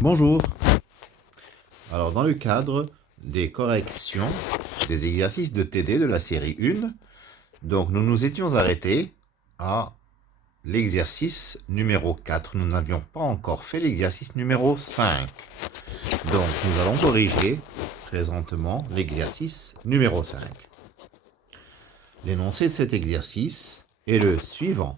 Bonjour. Alors, dans le cadre des corrections des exercices de TD de la série 1, donc nous nous étions arrêtés à l'exercice numéro 4. Nous n'avions pas encore fait l'exercice numéro 5. Donc, nous allons corriger présentement l'exercice numéro 5. L'énoncé de cet exercice est le suivant.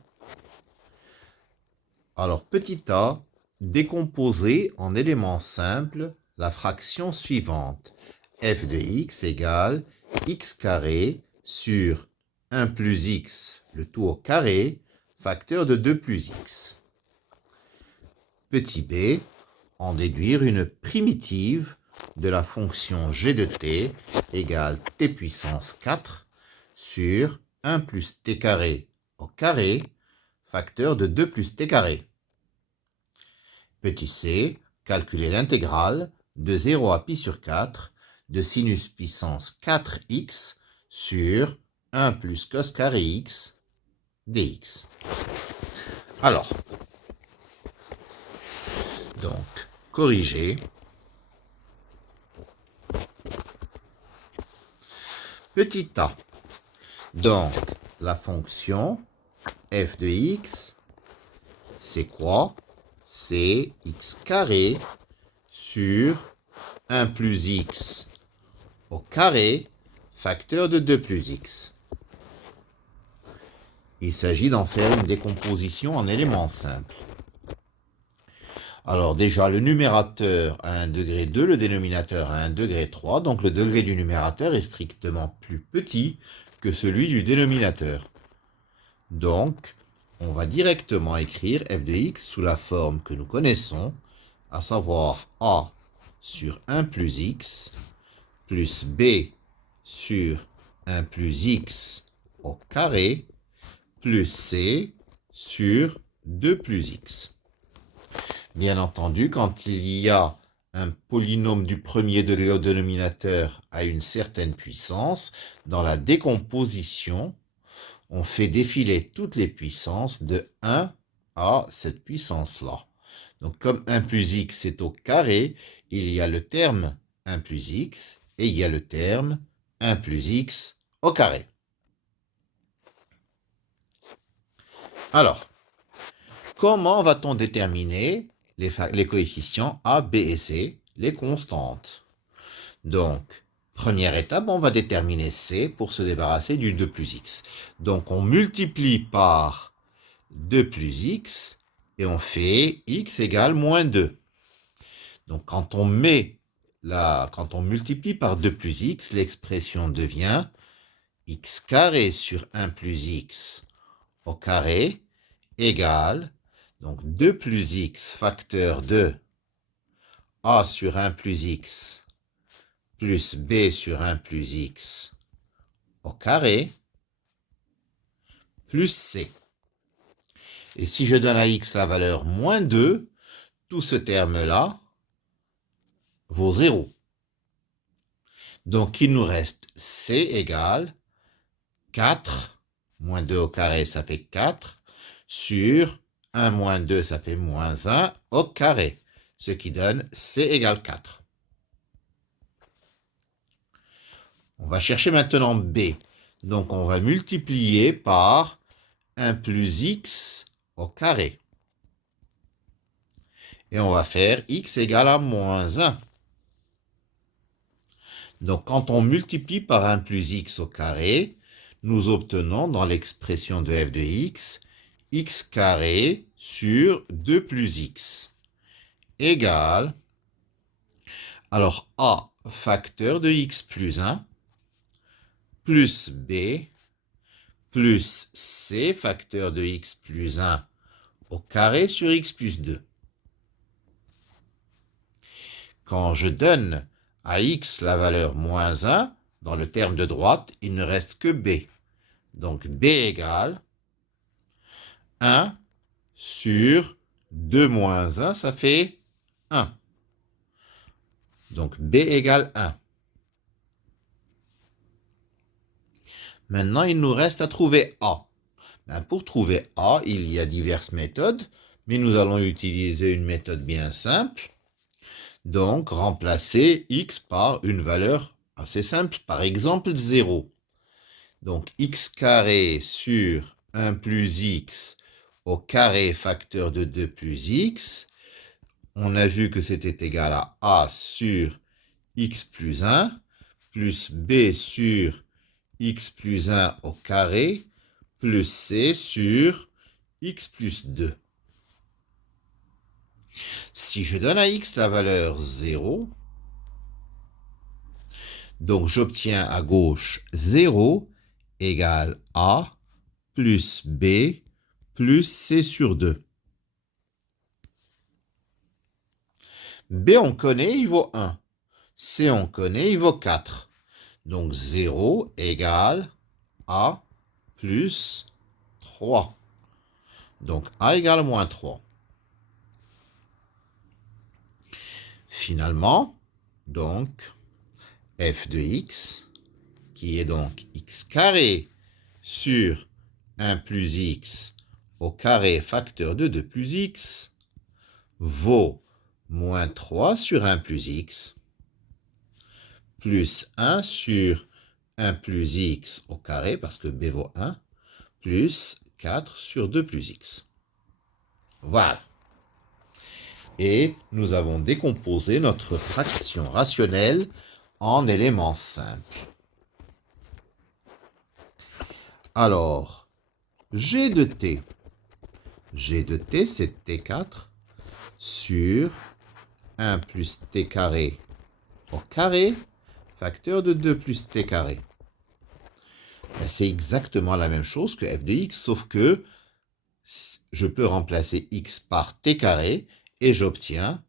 Alors, petit a, décomposer en éléments simples la fraction suivante. F de x égale x carré sur 1 plus x, le tout au carré, facteur de 2 plus x. Petit b, en déduire une primitive de la fonction g de t égale t puissance 4 sur 1 plus t carré au carré, facteur de 2 plus t carré. Petit c, calculer l'intégrale de 0 à pi sur 4 de sinus puissance 4x sur 1 plus cos carré x dx. Alors, donc, corriger. Petit a, donc la fonction f de x, c'est quoi? C'est x carré sur 1 plus x au carré, facteur de 2 plus x. Il s'agit d'en faire une décomposition en éléments simples. Alors déjà, le numérateur a 1 degré 2, le dénominateur a 1 degré 3, donc le degré du numérateur est strictement plus petit que celui du dénominateur. Donc, on va directement écrire f de x sous la forme que nous connaissons, à savoir a sur 1 plus x, plus b sur 1 plus x au carré, plus c sur 2 plus x. Bien entendu, quand il y a un polynôme du premier degré au dénominateur à une certaine puissance, dans la décomposition, on fait défiler toutes les puissances de 1 à cette puissance-là. Donc, comme 1 plus x est au carré, il y a le terme 1 plus x et il y a le terme 1 plus x au carré. Alors, comment va-t-on déterminer les coefficients a, b et c, les constantes? Donc, première étape, on va déterminer c pour se débarrasser du 2 plus x. Donc, on multiplie par 2 plus x et on fait x égale moins 2. Donc, quand on multiplie par 2 plus x, l'expression devient x carré sur 1 plus x au carré égale, donc 2 plus x facteur de a sur 1 plus x plus b sur 1 plus x au carré plus c. Et si je donne à x la valeur moins 2, tout ce terme-là vaut 0. Donc il nous reste c égale 4, moins 2 au carré, ça fait 4, sur 1 moins 2, ça fait moins 1 au carré, ce qui donne c égale 4. On va chercher maintenant b. Donc on va multiplier par 1 plus x au carré. Et on va faire x égale à moins 1. Donc quand on multiplie par 1 plus x au carré, nous obtenons dans l'expression de f de x, x carré sur 2 plus x égale, alors a facteur de x plus 1, plus b, plus c facteur de x plus 1 au carré sur x plus 2. Quand je donne à x la valeur moins 1, dans le terme de droite, il ne reste que b. Donc b égale 1 sur 2 moins 1, ça fait 1. Donc b égale 1. Maintenant, il nous reste à trouver a. Pour trouver a, il y a diverses méthodes, mais nous allons utiliser une méthode bien simple. Donc, remplacer x par une valeur assez simple, par exemple 0. Donc, x carré sur 1 plus x au carré facteur de 2 plus x. On a vu que c'était égal à a sur x plus 1 plus b sur x plus 1 au carré plus c sur x plus 2. Si je donne à x la valeur 0, donc j'obtiens à gauche 0 égale a plus b plus c sur 2. B on connaît, il vaut 1. C on connaît, il vaut 4. Donc 0 égale a plus 3. Donc a égale moins 3. Finalement, donc, f de x, qui est donc x carré sur 1 plus x au carré facteur de 2 plus x, vaut moins 3 sur 1 plus x, plus 1 sur 1 plus x au carré, parce que b vaut 1, plus 4 sur 2 plus x. Voilà. Et nous avons décomposé notre fraction rationnelle en éléments simples. Alors, g de t. G de t, c'est t4 sur 1 plus t carré au carré, facteur de 2 plus t carré. C'est exactement la même chose que f de x, sauf que je peux remplacer x par t carré et j'obtiens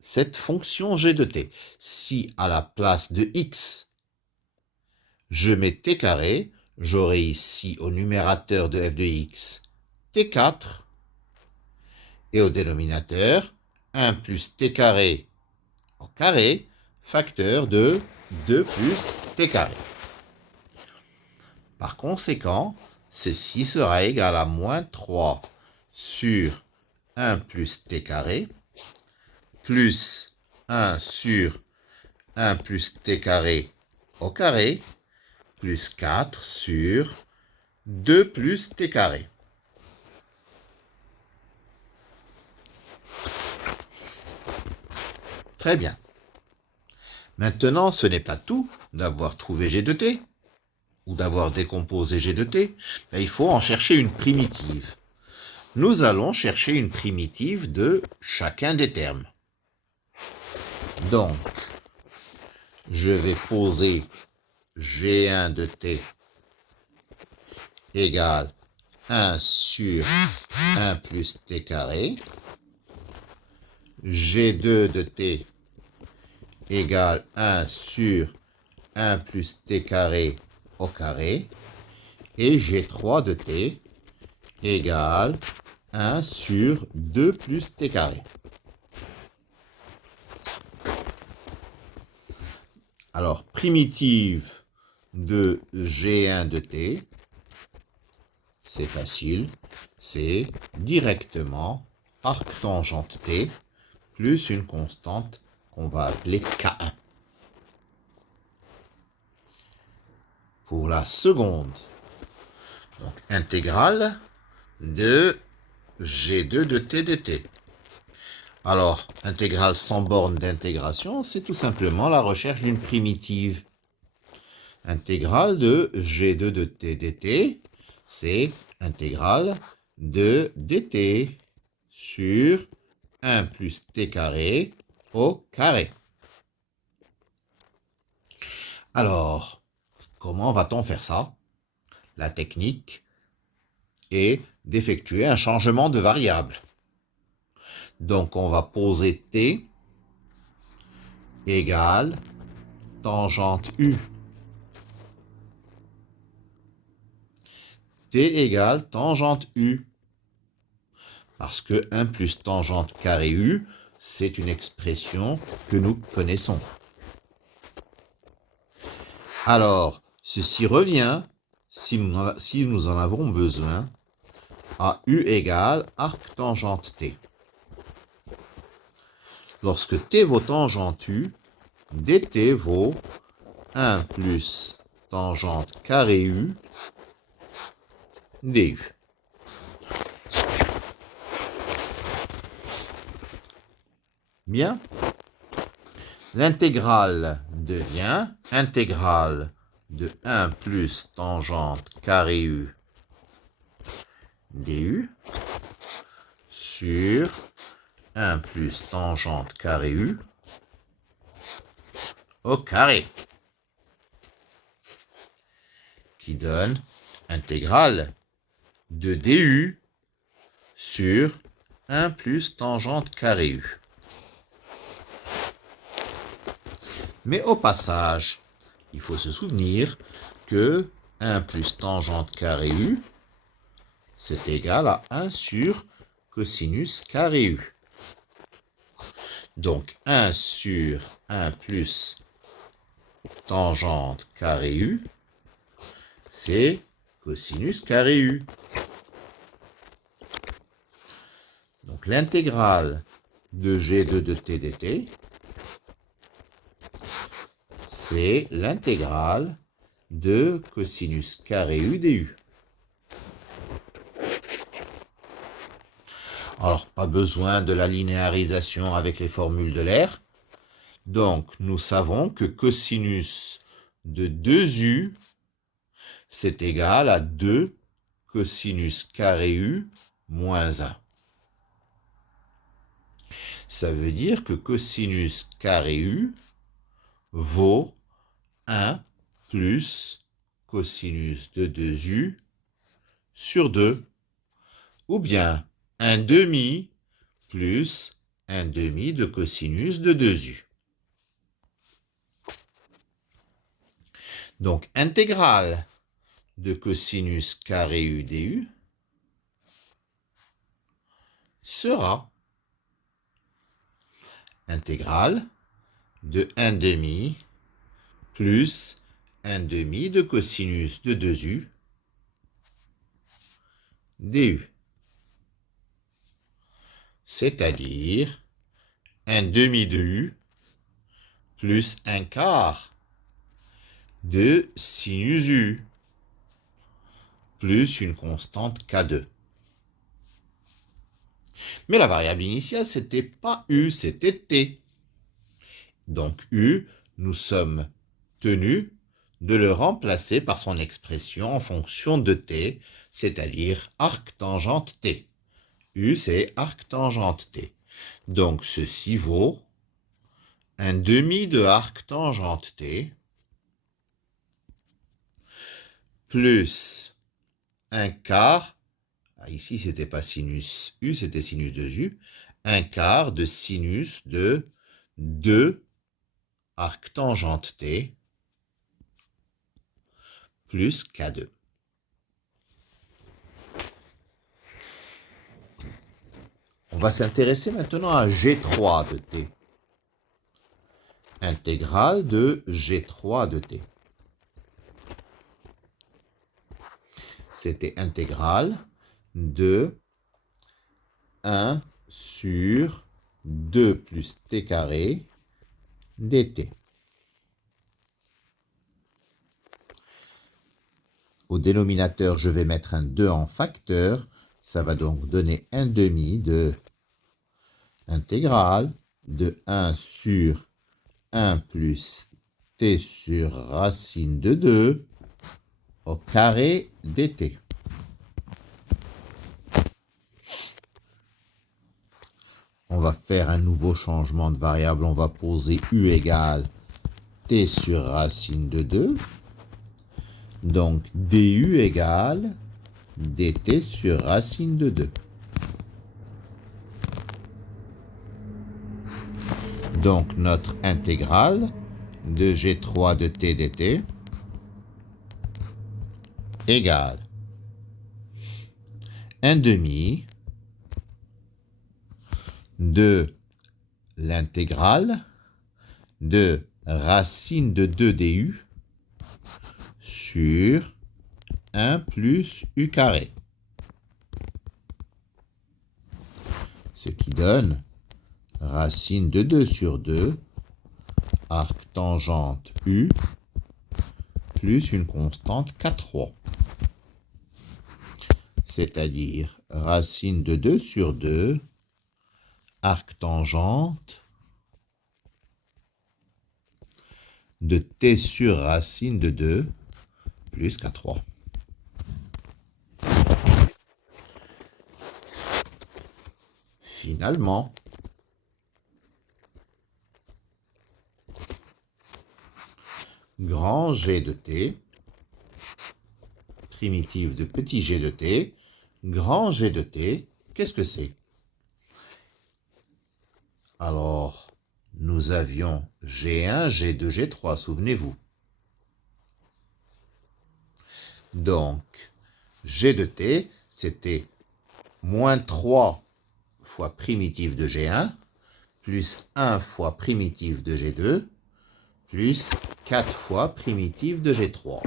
cette fonction g de t. Si à la place de x, je mets t carré, j'aurai ici au numérateur de f de x t4 et au dénominateur 1 plus t carré au carré, facteur de 2 plus t carré. Par conséquent, ceci sera égal à moins 3 sur 1 plus t carré plus 1 sur 1 plus t carré au carré plus 4 sur 2 plus t carré. Très bien. Maintenant, ce n'est pas tout d'avoir trouvé g de t ou d'avoir décomposé g de t, mais il faut en chercher une primitive. Nous allons chercher une primitive de chacun des termes. Donc, je vais poser g1 de t égale 1 sur 1 plus t carré, g2 de t égale 1 sur 1 plus t carré au carré, et g3 de t égale 1 sur 2 plus t carré. Alors, primitive de g1 de t, c'est facile, c'est directement arc tangente t plus une constante qu'on va appeler K1. Pour la seconde, donc intégrale de g2 de t dt. Alors, intégrale sans borne d'intégration, c'est tout simplement la recherche d'une primitive. Intégrale de g2 de t dt, c'est intégrale de dt sur 1 plus t carré au carré. Alors, comment va-t-on faire ça? La technique est d'effectuer un changement de variable. Donc, on va poser t égale tangente u. T égale tangente u. Parce que 1 plus tangente carré u, c'est une expression que nous connaissons. Alors, ceci revient, si nous en avons besoin, à u égale arc tangente t. Lorsque t vaut tangente u, dt vaut 1 plus tangente carré u du. Bien. L'intégrale devient intégrale de 1 plus tangente carré u du sur 1 plus tangente carré u au carré, qui donne intégrale de du sur 1 plus tangente carré u. Mais au passage, il faut se souvenir que 1 plus tangente carré u, c'est égal à 1 sur cosinus carré u. Donc 1 sur 1 plus tangente carré u, c'est cosinus carré u. Donc l'intégrale de g2 de t dt, c'est l'intégrale de cosinus carré u du. Alors, pas besoin de la linéarisation avec les formules de l'air. Donc, nous savons que cosinus de 2u, c'est égal à 2 cosinus carré u moins 1. Ça veut dire que cosinus carré u vaut 1 plus cosinus de 2u sur 2, ou bien 1 demi plus 1 demi de cosinus de 2u. Donc, intégrale de cosinus carré u du sera intégrale de 1 demi plus 1 demi de cosinus de 2u du. C'est-à-dire 1 demi de u plus 1 quart de sinus u plus une constante k2. Mais la variable initiale, c'était pas u, c'était t. Donc u, nous sommes tenus de le remplacer par son expression en fonction de t, c'est-à-dire arc tangente t. U, c'est arc tangente t. Donc ceci vaut 1 demi de arc tangente t plus 1 quart, ici c'était pas sinus u, c'était sinus de u, 1 quart de sinus de 2 arc tangente t plus k2. On va s'intéresser maintenant à G3 de t. Intégrale de G3 de t. C'était intégrale de 1 sur 2 plus t carré dt. Au dénominateur, je vais mettre un 2 en facteur. Ça va donc donner 1 demi de intégrale de 1 sur 1 plus t sur racine de 2 au carré dt. On va faire un nouveau changement de variable. On va poser u égale t sur racine de 2. Donc du égale dt sur racine de 2. Donc notre intégrale de G3 de t dt égale 1 demi de l'intégrale de racine de 2 du sur 1 plus u carré. Ce qui donne racine de 2 sur 2, arc tangente U, plus une constante K3. C'est-à-dire racine de 2 sur 2, arc tangente de T sur racine de 2, plus K3. Finalement, grand G de T, primitive de petit g de T, grand G de T, qu'est-ce que c'est? Alors, nous avions G1, G2, G3, souvenez-vous. Donc, G de T, c'était moins 3 fois primitive de G1, plus 1 fois primitive de G2, plus 4 fois primitive de G3.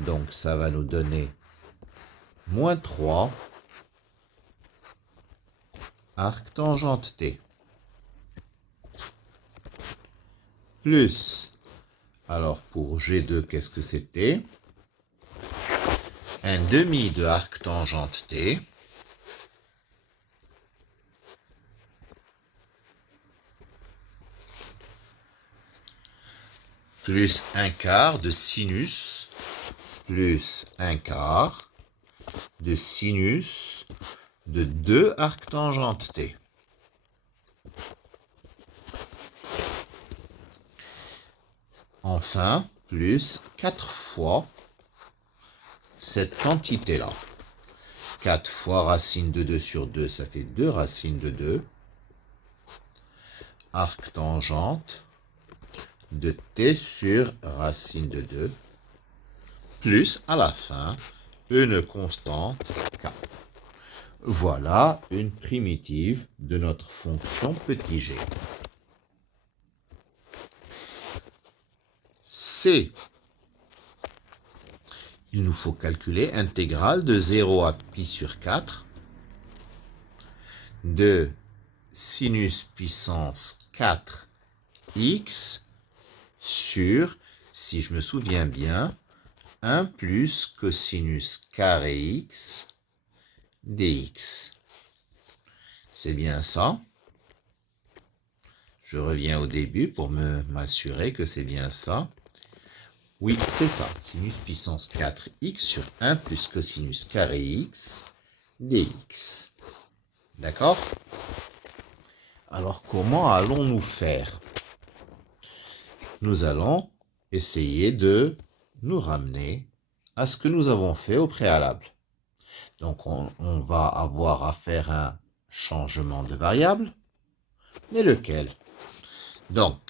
Donc, ça va nous donner moins 3 arc tangente T. Plus, alors pour G2, qu'est-ce que c'était? Un demi de arc tangente T. Plus un quart de sinus, plus un quart de sinus de 2 arcs tangente T. Enfin, plus 4 fois cette quantité-là. 4 fois racine de 2 sur 2, ça fait 2 racines de 2. Arc tangente de T sur racine de 2, plus à la fin une constante K. Voilà une primitive de notre fonction petit g. C. Il nous faut calculer intégrale de 0 à pi sur 4 de sinus puissance 4x sur, si je me souviens bien, 1 plus cosinus carré x dx. C'est bien ça. Je reviens au début pour m'assurer que c'est bien ça. Oui, c'est ça. Sinus puissance 4x sur 1 plus cosinus carré x dx. D'accord? Alors, comment allons-nous faire? Nous allons essayer de nous ramener à ce que nous avons fait au préalable. Donc, on va avoir à faire un changement de variable. Mais lequel? Donc,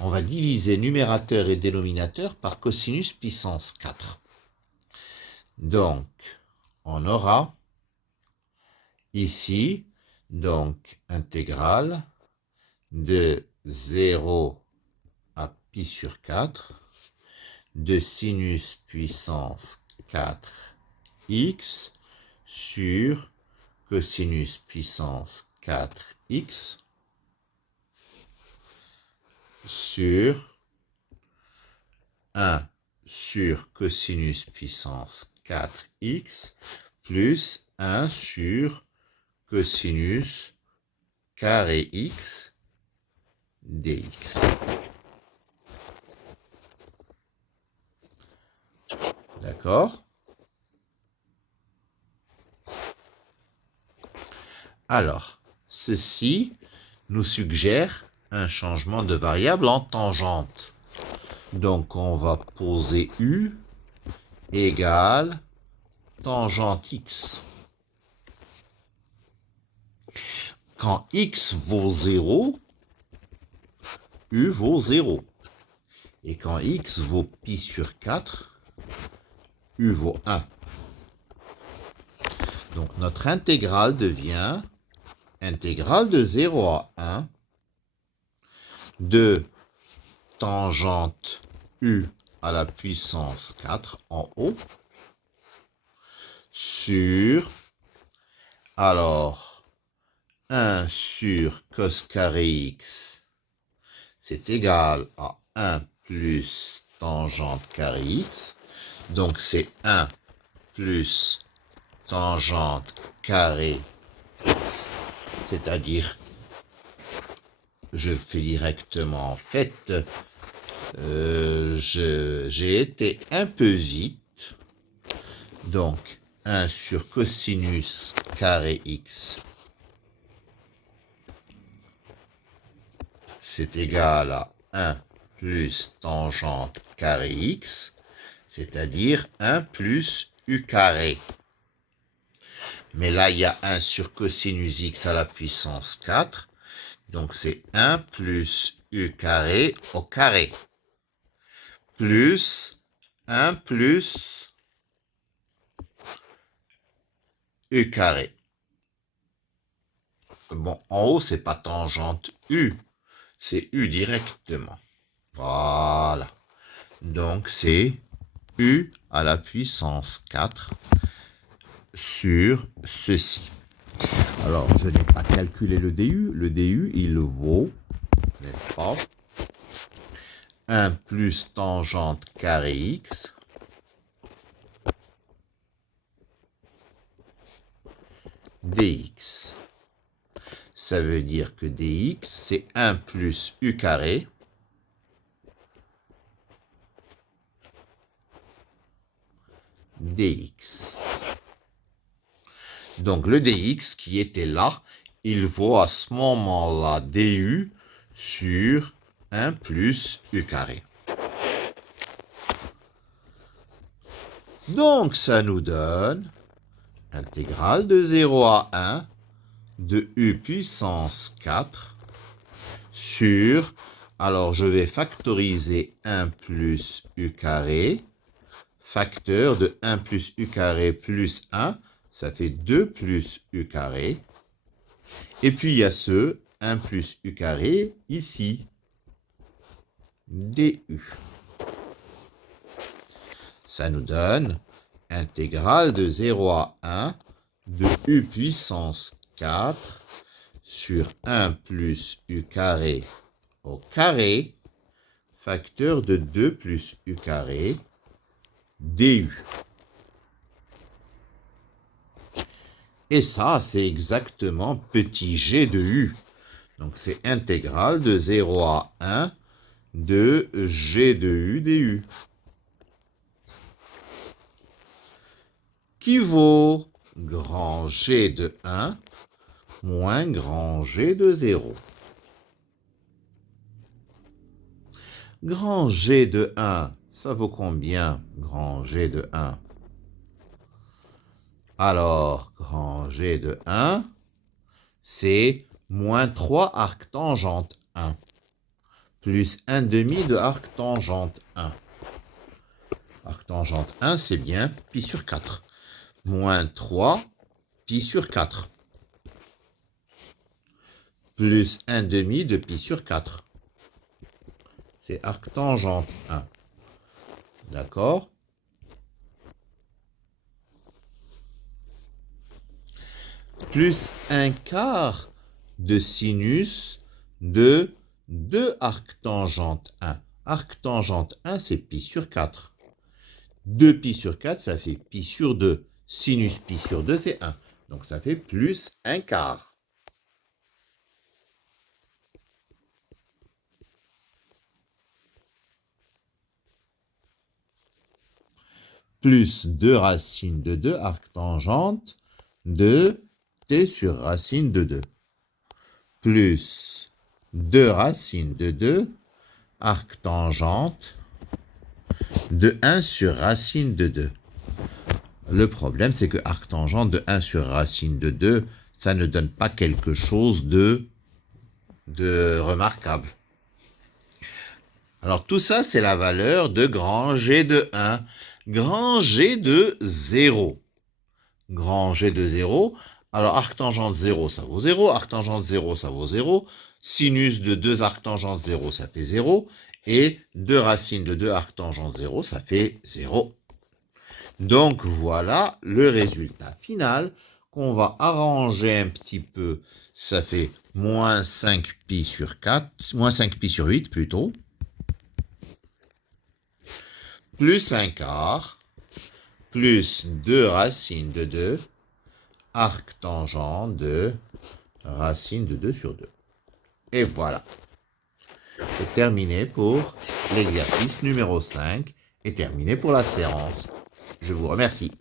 on va diviser numérateur et dénominateur par cosinus puissance 4. Donc, on aura ici, donc, intégrale de 0 à pi sur 4 de sinus puissance 4x sur cosinus puissance 4x sur 1 sur cosinus puissance 4x plus 1 sur cosinus carré x dx. D'accord? Alors, ceci nous suggère un changement de variable en tangente. Donc, on va poser U égale tangente x. Quand x vaut 0, U vaut 0. Et quand x vaut pi sur 4, U vaut 1. Donc, notre intégrale devient intégrale de 0 à 1 de tangente U à la puissance 4 en haut sur, alors, 1 sur cos carré x, c'est égal à 1 plus tangente carré x. Donc c'est 1 plus tangente carré x, c'est-à-dire, je fais directement en fait, j'ai été un peu vite, donc 1 sur cosinus carré x, c'est égal à 1 plus tangente carré x, c'est-à-dire 1 plus u carré. Mais là, il y a 1 sur cosinus x à la puissance 4, donc c'est 1 plus u carré au carré, plus 1 plus u carré. Bon, en haut, c'est pas tangente u, c'est u directement. Voilà. Donc, c'est u à la puissance 4 sur ceci. Alors, je n'ai pas calculé le du. Le du, il vaut, n'est-ce pas, 1 plus tangente carré x dx. Ça veut dire que dx, c'est 1 plus u carré dx. Donc le dx qui était là, il vaut à ce moment-là du sur 1 plus u carré. Donc ça nous donne intégrale de 0 à 1 de u puissance 4 sur, alors je vais factoriser 1 plus u carré, facteur de 1 plus u carré plus 1, ça fait 2 plus u carré. Et puis il y a ce 1 plus u carré ici, du. Ça nous donne intégrale de 0 à 1 de u puissance 4 sur 1 plus u carré au carré, facteur de 2 plus u carré, du. Et ça, c'est exactement petit g de u. Donc, c'est intégrale de 0 à 1 de g de u du. Qui vaut grand G de 1 moins grand G de 0. Grand G de 1, ça vaut combien, grand G de 1? Alors, grand G de 1, c'est moins 3 arctangente 1, plus 1 demi de arctangente 1. Arctangente 1, c'est bien pi sur 4. Moins 3 pi sur 4. Plus 1 demi de pi sur 4. C'est arctangente 1. D'accord? Plus 1 quart de sinus de 2 arctangente 1. Arctangente 1, c'est pi sur 4. 2 pi sur 4, ça fait pi sur 2. Sinus pi sur 2, c'est 1. Donc ça fait plus 1 quart. Plus 2 racines de 2 arctangente de t sur racine de 2. Plus 2 racines de 2 arctangente de 1 sur racine de 2. Le problème, c'est que arctangente de 1 sur racine de 2, ça ne donne pas quelque chose de remarquable. Alors tout ça, c'est la valeur de grand G de 1. Grand G de 0. Grand G de 0. Alors arctangente 0, ça vaut 0. Arctangente 0, ça vaut 0. Sinus de 2 arctangente 0, ça fait 0. Et 2 racines de 2 arctangente 0, ça fait 0. Donc voilà le résultat final qu'on va arranger un petit peu Ça fait moins 5pi sur 4, moins 5pi sur 8 plutôt, plus un quart, plus 2 racines de 2, arc tangent de racine de 2 sur 2. Et voilà. C'est terminé pour l'exercice numéro 5 et terminé pour la séance. Je vous remercie.